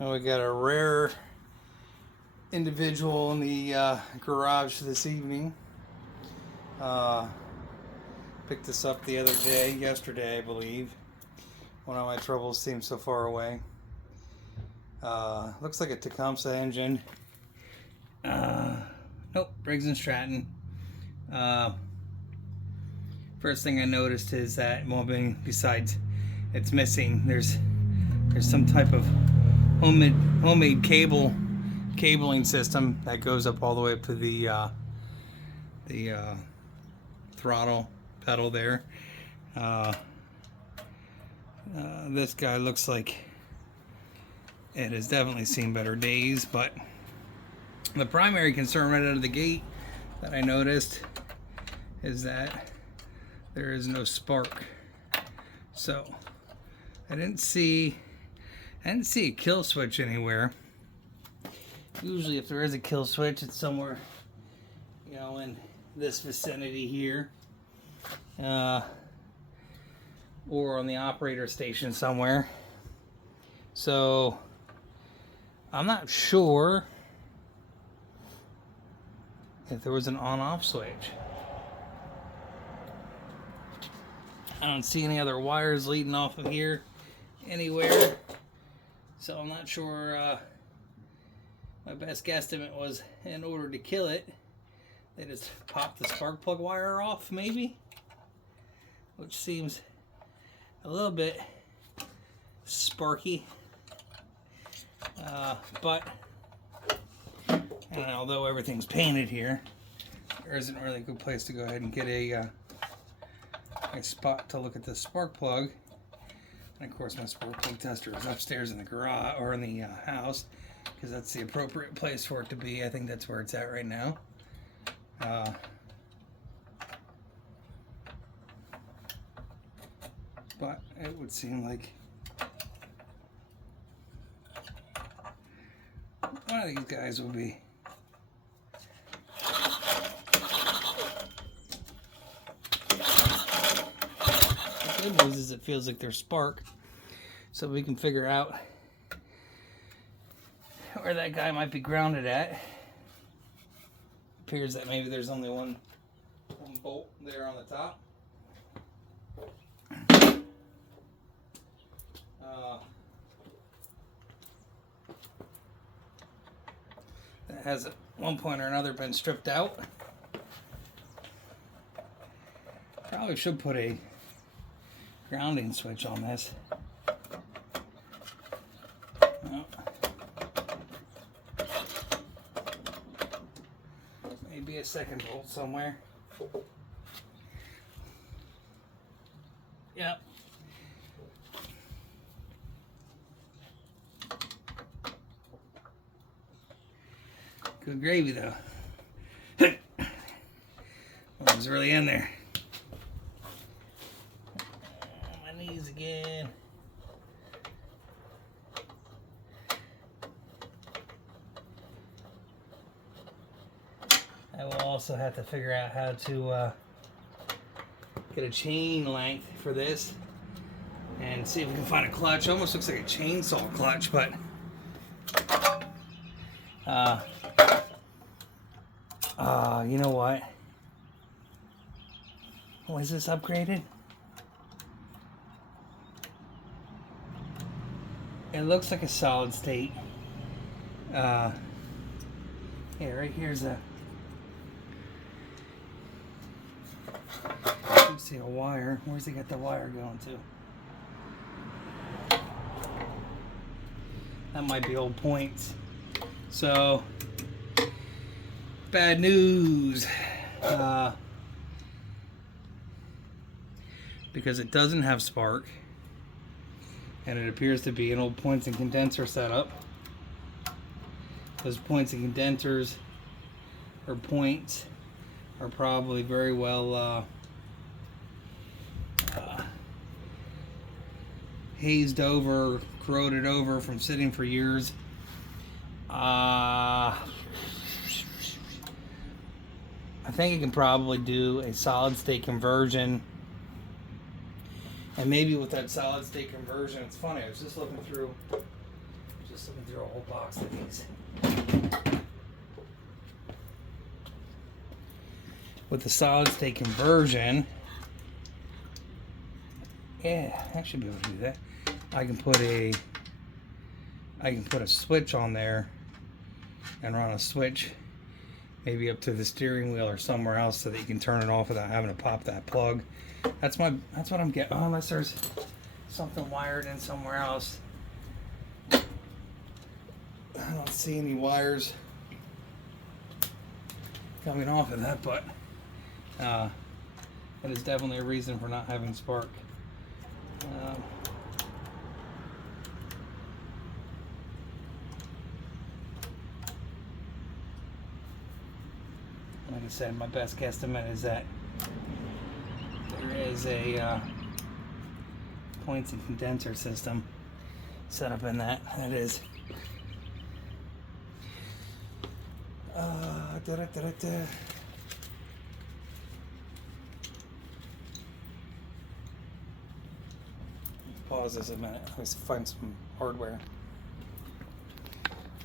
And we got a rare individual in the garage this evening. Picked this up the other day, yesterday I believe. One of my troubles seemed so far away. Looks like a Tecumseh engine. Nope, Briggs & Stratton. First thing I noticed is that, well, besides it's missing, there's some type of homemade cabling system that goes up all the way up to the throttle pedal there. This guy looks like it has definitely seen better days, but the primary concern right out of the gate that I noticed is that there is no spark. So I didn't see a kill switch anywhere. Usually if there is a kill switch, it's somewhere, in this vicinity here. Or on the operator station somewhere. So I'm not sure if there was an on-off switch. I don't see any other wires leading off of here anywhere. So I'm not sure. My best guesstimate was, in order to kill it, they just popped the spark plug wire off, maybe? Which seems a little bit sparky. But and although everything's painted here, there isn't really a good place to go ahead and get a spot to look at the spark plug. And of course my spark plug tester is upstairs in the garage, or in the house, because that's the appropriate place for it to be. I think that's where it's at right now. But it would seem like one of these guys will be. The good news is it feels like there's spark, so we can figure out where that guy might be grounded at. Appears that maybe there's only one bolt there on the top. That has at one point or another been stripped out. Probably should put a grounding switch on this. Well, maybe a second bolt somewhere. Yep. Good gravy though. What was really in there? My knees again. I will also have to figure out how to get a chain length for this and see if we can find a clutch. Almost looks like a chainsaw clutch, but you know what? Was this upgraded? It looks like a solid state. Yeah, right here's a. You see a wire. Where's he got the wire going to? That might be old points. So, bad news. Because it doesn't have spark, and it appears to be an old points and condenser setup. Those points and condensers, or points, are probably very well hazed over, corroded over from sitting for years. I think you can probably do a solid state conversion. And maybe with that solid state conversion, it's funny, I was just looking through Just looking through a whole box of these. With the solid state conversion, yeah, I should be able to do that. I can put a switch on there and run a switch maybe up to the steering wheel or somewhere else so that you can turn it off without having to pop that plug. That's what I'm getting. Oh, unless there's something wired in somewhere else. I don't see any wires coming off of that, but that is definitely a reason for not having spark. Like I said, my best guesstimate is that there is a points and condenser system set up in that. That is pause this a minute. Let's find some hardware.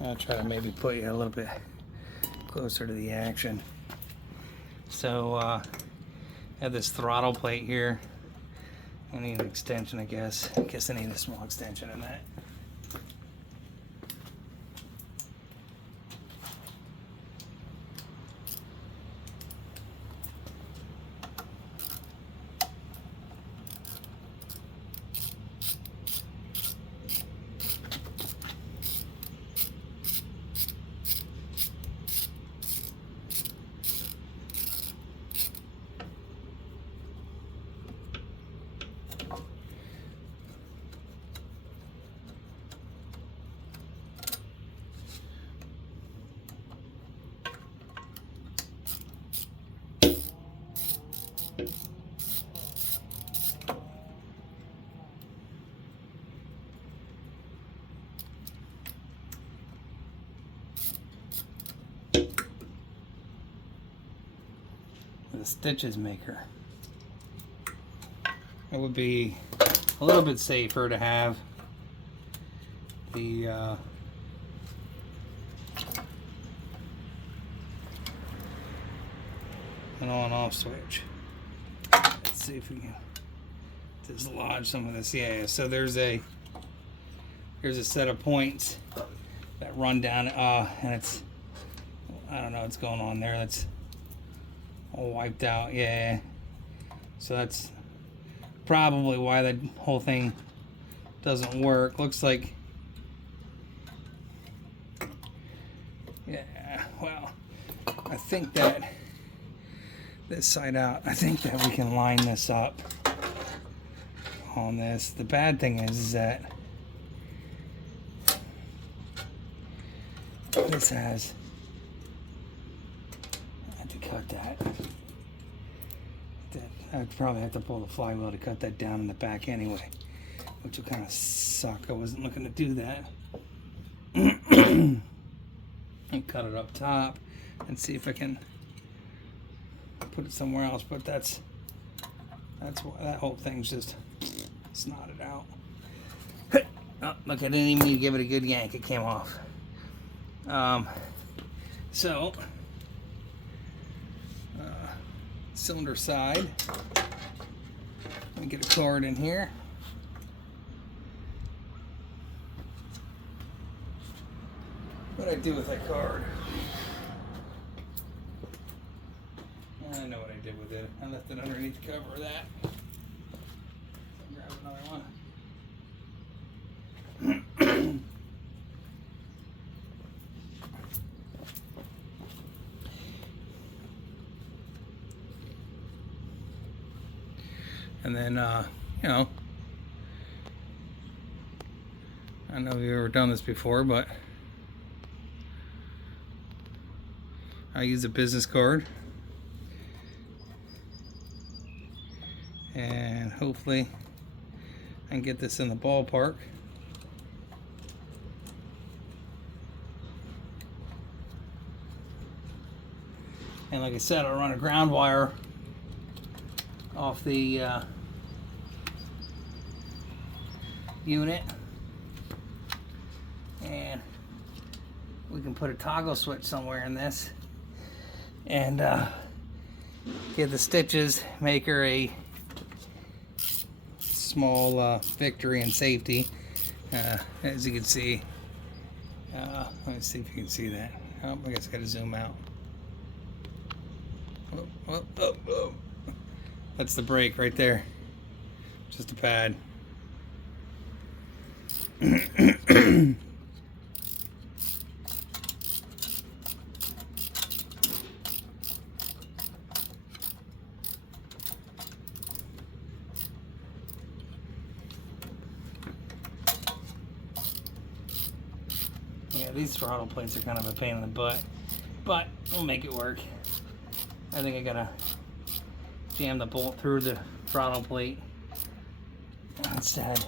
I'll try to maybe put you a little bit closer to the action. So I have this throttle plate here. I need an extension, I guess. I guess I need a small extension in that. The stitches maker. It would be a little bit safer to have the an on-off switch. Let's see if we can dislodge some of this. Yeah, so here's a set of points that run down, and it's, I don't know what's going on there. That's all wiped out. Yeah, so that's probably why the whole thing doesn't work. Looks like, yeah, well, I think that this side out, I think that we can line this up on this. The bad thing is that this has, I had to cut that. I'd probably have to pull the flywheel to cut that down in the back anyway, which will kind of suck. I wasn't looking to do that. And cut it up top and see if I can put it somewhere else, but that's why that whole thing's just snotted out. Oh, look, I didn't even need to give it a good yank. It came off. So cylinder side, let me get a cord in here. What did I do with that card? I know what I did with it. I left it underneath the cover of that. Grab another one. And then, you know, I don't know if you've ever done this before, but I use a business card. And hopefully I can get this in the ballpark. And like I said, I'll run a ground wire off the unit, and we can put a toggle switch somewhere in this and get the stitches, make her a small victory and safety. As you can see, let me see if you can see that. Oh, I guess I gotta zoom out. Oh. That's the brake right there. Just a pad. Yeah, these throttle plates are kind of a pain in the butt, but we'll make it work. I think I gotta jam the bolt through the throttle plate instead.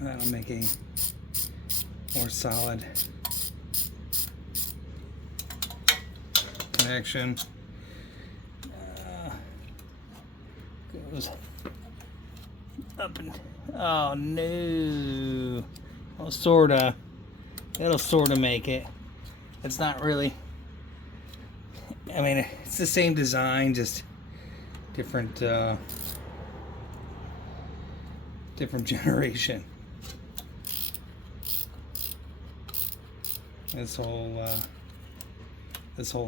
That'll make a more solid connection. Goes up and oh no. Well, sorta. It'll sorta make it. It's not really. I mean, it's the same design, just different generation. This whole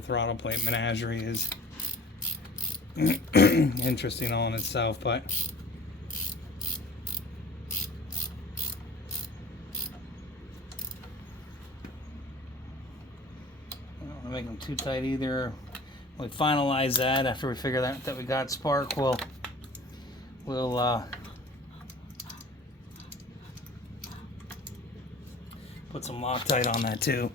throttle plate menagerie is interesting all in itself, but I don't want to make them too tight either. When we finalize that, after we figure that we got spark, we'll put some Loctite on that too.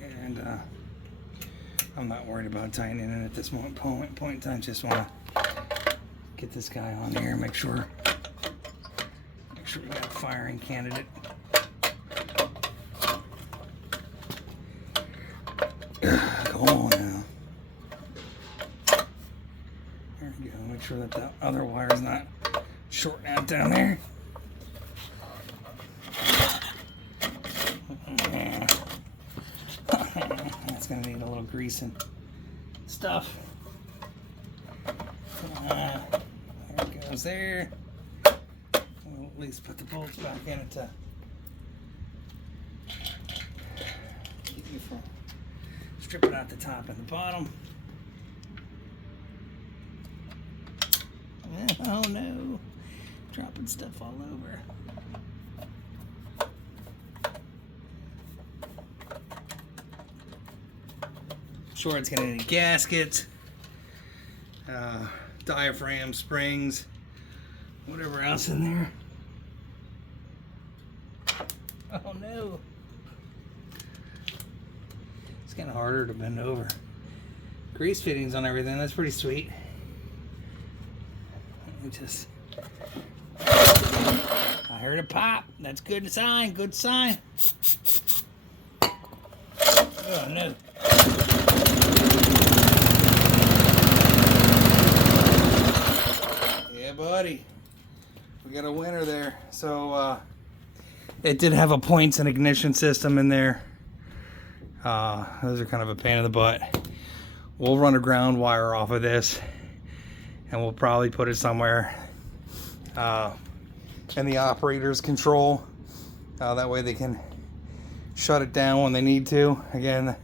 And I'm not worried about tightening it at this point in time. Just want to get this guy on here, make sure we got a firing candidate. Go on now. There we go. Make sure that the other wire's not shorting out down there. That's gonna need a little grease and stuff. There it goes there. We'll at least put the bolts back in it to keep you from stripping out the top and the bottom. Oh no, dropping stuff all over. Sure, it's gonna need gaskets, diaphragm, springs, whatever else in there. Oh no. It's kind of harder to bend over. Grease fittings on everything, that's pretty sweet. Let me just... I heard a pop. That's good sign, good sign. Oh no. Yeah, buddy. We got a winner there. So, it did have a points and ignition system in there. Those are kind of a pain in the butt. We'll run a ground wire off of this, and we'll probably put it somewhere in the operator's control. That way they can shut it down when they need to. Again,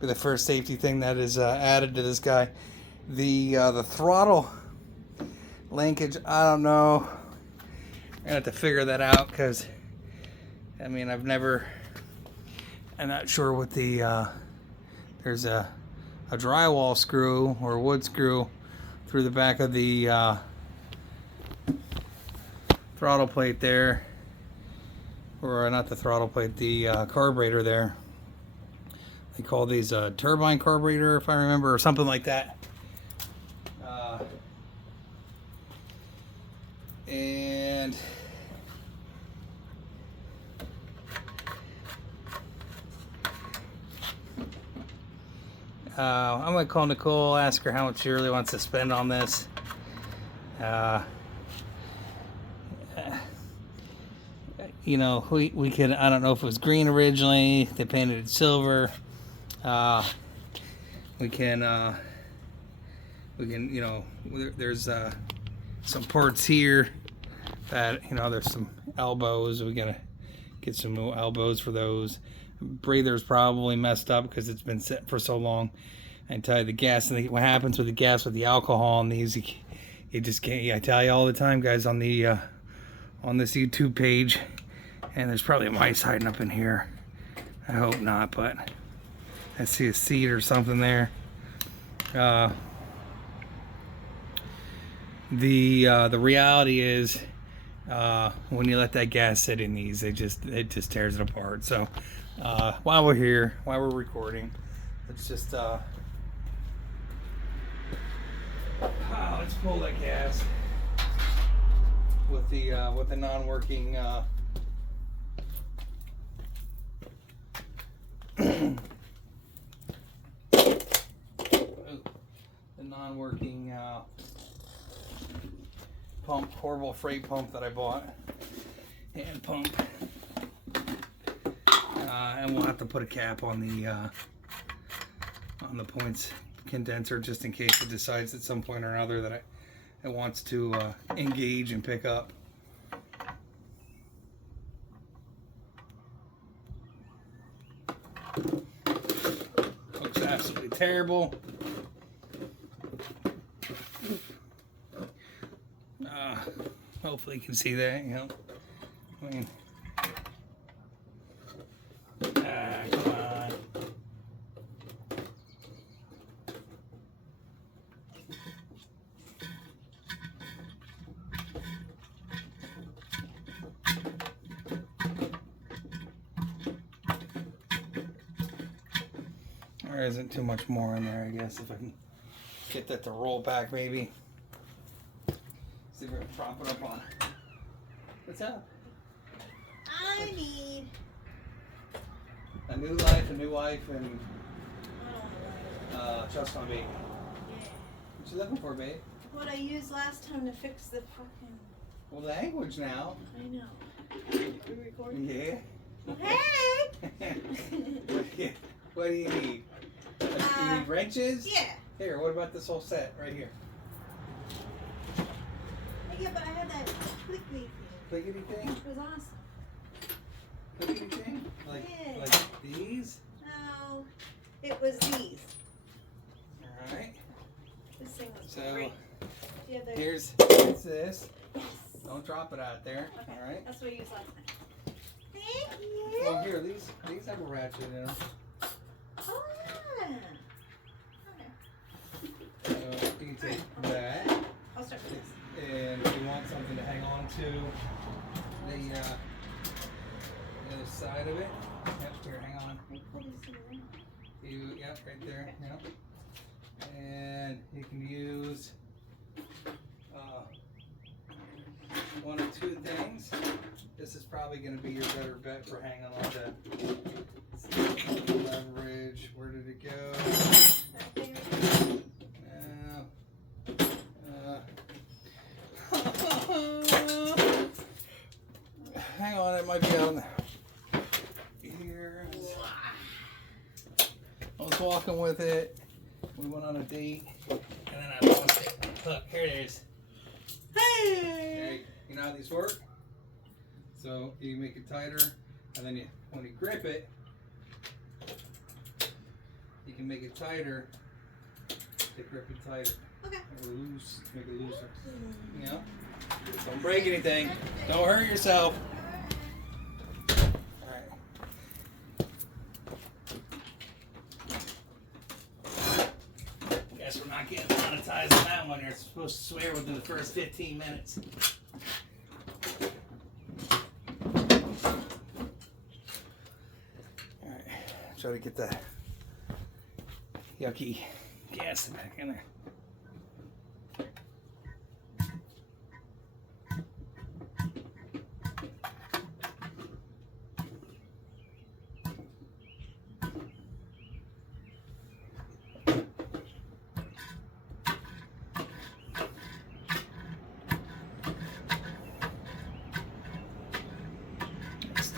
be the first safety thing that is added to this guy. The throttle linkage, I don't know. I'm gonna have to figure that out, because I mean, I'm not sure what the there's a drywall screw or a wood screw through the back of the throttle plate there, or not the throttle plate, the carburetor there. They call these turbine carburetor, if I remember, or something like that. And I'm gonna call Nicole, ask her how much she really wants to spend on this. You know, we could, I don't know if it was green originally, they painted it silver. We can, you know, there's some parts here that, you know, there's some elbows. We gotta get some new elbows for those. Breather's probably messed up because it's been sitting for so long. I tell you, the gas, and what happens with the gas with the alcohol in these, you just can't. I tell you all the time, guys, on the on this YouTube page, and there's probably mice hiding up in here. I hope not, but I see a seed or something there. The reality is, when you let that gas sit in these, it just tears it apart. So while we're here, while we're recording, let's just let's pull that gas with the non-working pump, Horrible freight pump that I bought, and pump, and we'll have to put a cap on the points condenser just in case it decides at some point or another that it wants to engage and pick up. Looks absolutely terrible. Hopefully you can see that, you know. I mean, come on. There isn't too much more in there, I guess, if I can get that to roll back, maybe. See if we can prop it up on. What's up? I need a new life, a new wife, and trust my baby. Yeah. What you looking for, babe? What I used last time to fix the fucking. Well, language now. I know. Are we recording? Yeah. Hey! What do you need? You need wrenches? Yeah. Here, what about this whole set right here? Yeah, but I had that clicky thing. Clickety thing? It was awesome. Clickety thing? Yeah. Like these? No, it was these. Alright. This thing was So, great. Yeah, here's this. Yes. Don't drop it out there. Okay. Alright. That's what you used last night. Thank you. Well, here, these have a ratchet in them. Oh. Okay. So, you can take that. I'll start with this. And if you want something to hang on to the other side of it, yep, here, hang on. Yep, right there, yep. And you can use one of two things. This is probably going to be your better bet for hanging on to leverage. Where did it go? Hang on, it might be on here. I was walking with it. We went on a date, and then I lost it. Look, here it is. Hey! You know how these work? So you make it tighter, and then when you grip it, you can make it tighter to grip it tighter. Okay. Or loose, make it looser. You know? Don't break anything. Don't hurt yourself. Alright. Guess we're not getting monetized on that one. You're supposed to swear within the first 15 minutes. Alright. Try to get that yucky gas back in there.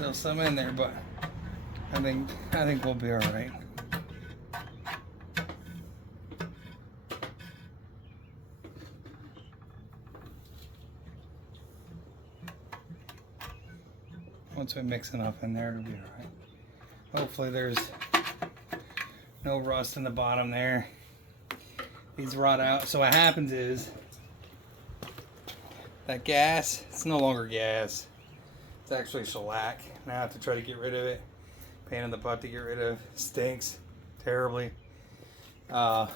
Still some in there, but I think we'll be all right. Once we mix enough in there, it'll be all right. Hopefully there's no rust in the bottom there. These rot out. So what happens is that gas, it's no longer gas. It's actually shellac. Now I have to try to get rid of it. Pain in the butt to get rid of. Stinks terribly. We have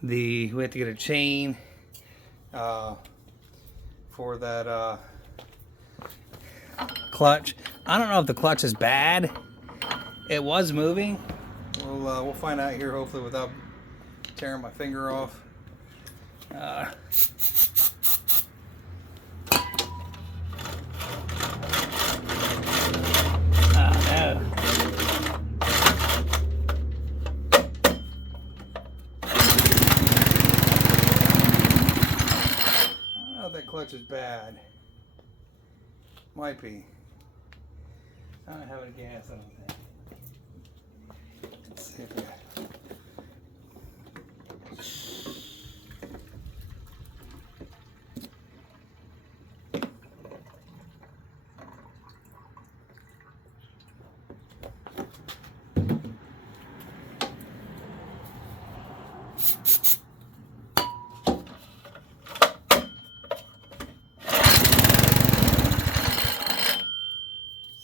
to get a chain for that clutch. I don't know if the clutch is bad. It was moving. We'll find out here hopefully without tearing my finger off. Oh no. I don't know if that clutch is bad. Might be. I don't have any gas, I don't think. Let's see if we got.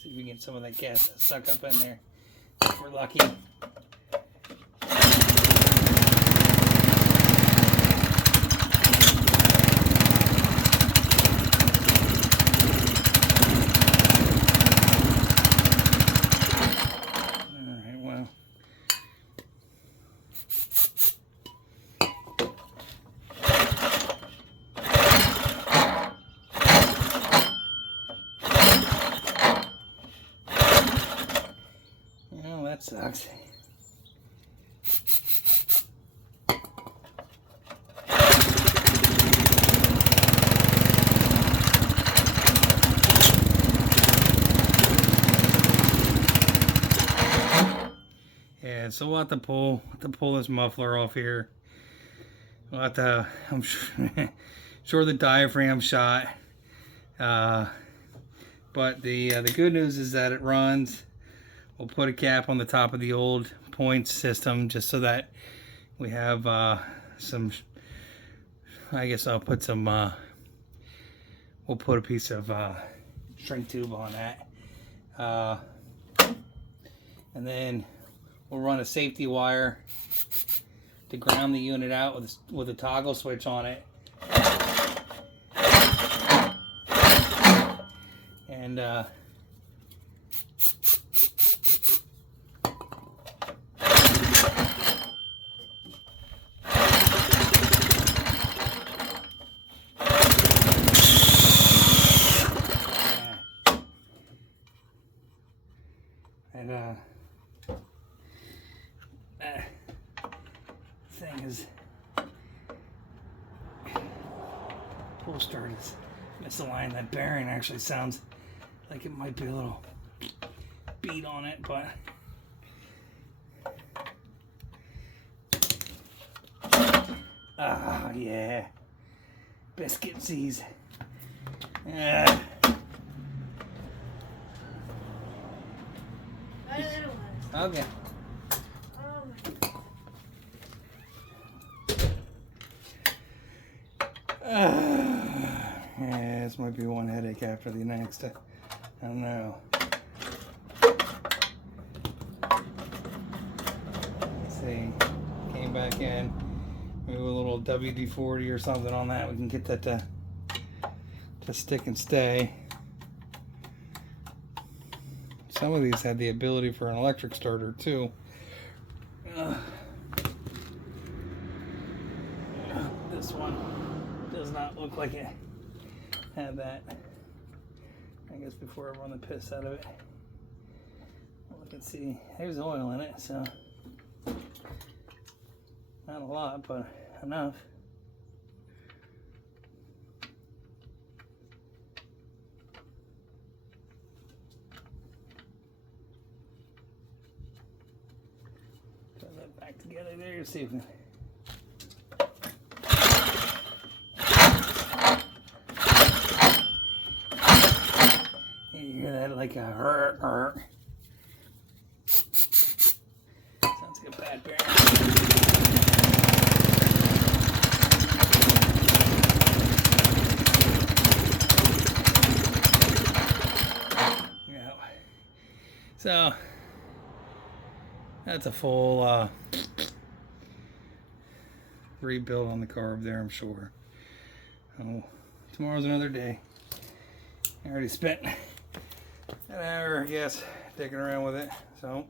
See if we get some of that gas to suck up in there. If we're lucky. Alright, well. Well, that sucks. Yeah, so we'll have to pull this muffler off here. We'll have to, I'm sure the diaphragm shot. But the good news is that it runs. We'll put a cap on the top of the old points system just so that we have some, I guess I'll put some, we'll put a piece of shrink tube on that. And then we'll run a safety wire to ground the unit out with a toggle switch on it. And thing is pull start is misaligned. That bearing actually sounds like it might be a little beat on it, but yeah, biscuit seas. Yeah. Okay. Yeah, this might be one headache after the next. I don't know. Let's see. Came back in. Maybe a little WD-40 or something on that. We can get that to stick and stay. Some of these had the ability for an electric starter too. This one does not look like it had that. I guess before I run the piss out of it. Look and see. There's oil in it, so not a lot, but enough. it back together there. See if we you hear that like a sounds like a bad bearing. Yeah. So that's a full rebuild on the carb there, I'm sure. Oh, tomorrow's another day. I already spent an hour, I guess, digging around with it. So